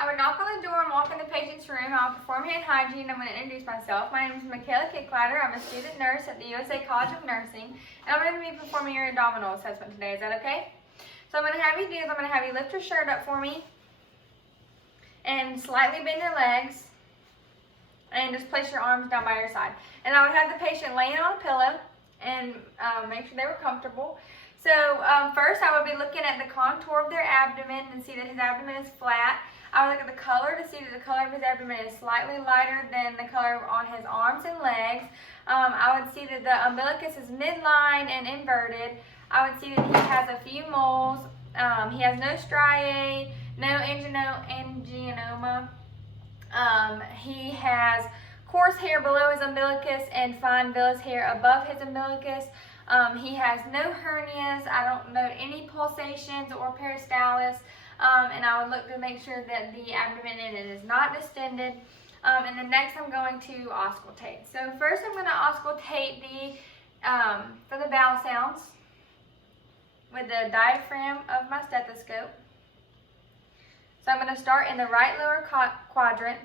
I would knock on the door and walk in the patient's room. I'll perform hand hygiene. I'm going to introduce myself. My name is Michaela Kicklider. I'm a student nurse at the USA College of Nursing, and I'm going to be performing your abdominal assessment today. Is that okay? So I'm going to have you do is I'm going to have you lift your shirt up for me and slightly bend your legs and just place your arms down by your side. And I would have the patient laying on a pillow and make sure they were comfortable. So first I would be looking at the contour of their abdomen and see that his abdomen is flat. I would look at the color to see that the color of his abdomen is slightly lighter than the color on his arms and legs. I would see that the umbilicus is midline and inverted. I would see that he has a few moles. He has no striae, no angioma. He has coarse hair below his umbilicus and fine villous hair above his umbilicus. He has no hernias. I don't note any pulsations or peristalsis. And I would look to make sure that the abdomen in it is not distended. And then next I'm going to auscultate. So first I'm going to auscultate for the bowel sounds with the diaphragm of my stethoscope. So I'm going to start in the right lower quadrant.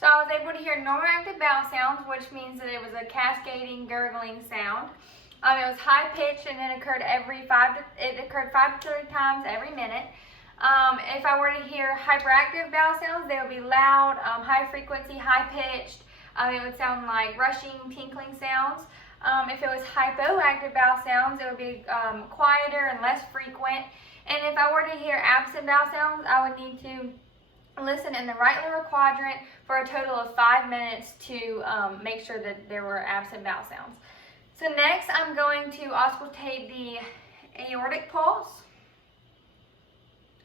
So I was able to hear normal active bowel sounds, which means that it was a cascading, gurgling sound. It was high pitched and it occurred 5 to 30 times every minute. If I were to hear hyperactive bowel sounds, they would be loud, high frequency, high pitched. It would sound like rushing, tinkling sounds. If it was hypoactive bowel sounds, it would be quieter and less frequent. And if I were to hear absent bowel sounds, I would need to listen in the right lower quadrant for a total of 5 minutes to make sure that there were absent bowel sounds. So next I'm going to auscultate the aortic pulse.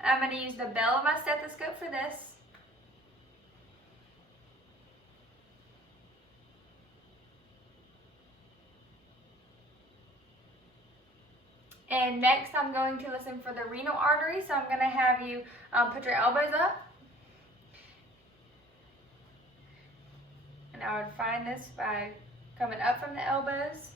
I'm going to use the bell of my stethoscope for this. And next I'm going to listen for the renal artery. So I'm going to have you put your elbows up. And I would find this by coming up from the elbows.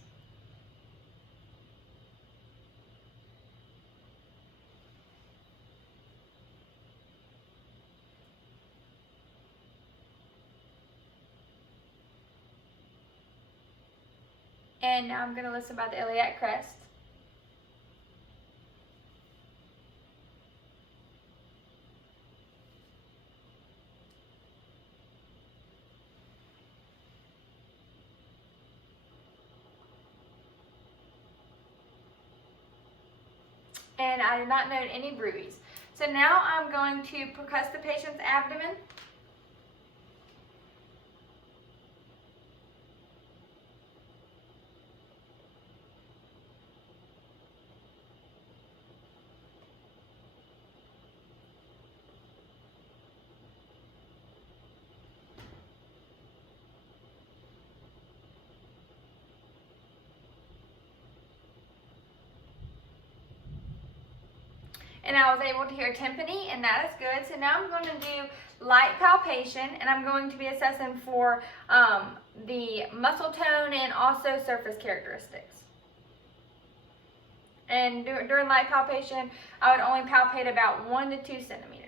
And now I'm going to listen by the iliac crest. And I did not note any bruits. So now I'm going to percuss the patient's abdomen. And I was able to hear tympany, and that is good. So now I'm going to do light palpation, and I'm going to be assessing for the muscle tone and also surface characteristics. And during light palpation, I would only palpate about 1 to 2 centimeters.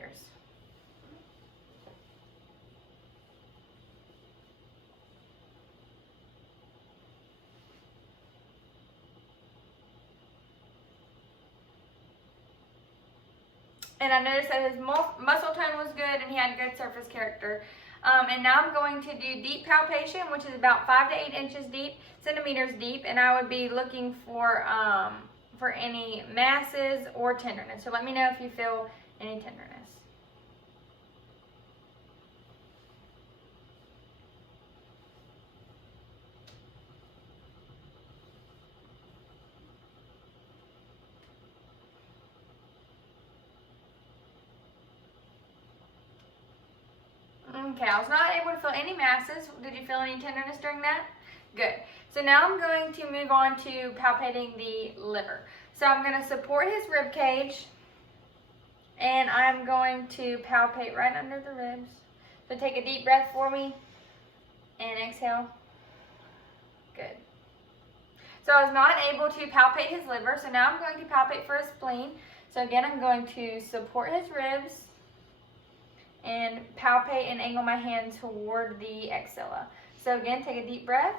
And I noticed that his muscle tone was good and he had good surface character. And now I'm going to do deep palpation, which is about 5 to 8 inches deep, centimeters deep, and I would be looking for any masses or tenderness. So let me know if you feel any tenderness. Okay, I was not able to feel any masses. Did you feel any tenderness during that? Good. So now I'm going to move on to palpating the liver. So I'm going to support his rib cage And I'm going to palpate right under the ribs. So take a deep breath for me and exhale. Good. So I was not able to palpate his liver, so now I'm going to palpate for his spleen. So again, I'm going to support his ribs and palpate and angle my hand toward the axilla. So again, take a deep breath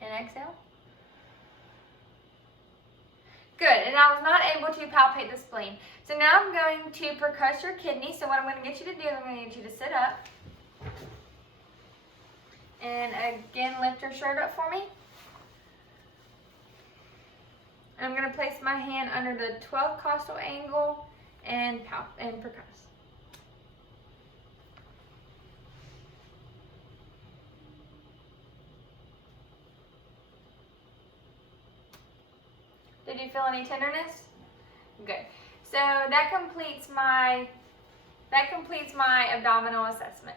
and exhale. Good, and I was not able to palpate the spleen. So now I'm going to percuss your kidney. So what I'm going to get you to do is I'm going to get you to sit up. And again, lift your shirt up for me. I'm going to place my hand under the 12th costal angle and percuss. Did you feel any tenderness? Good. So that completes my abdominal assessment.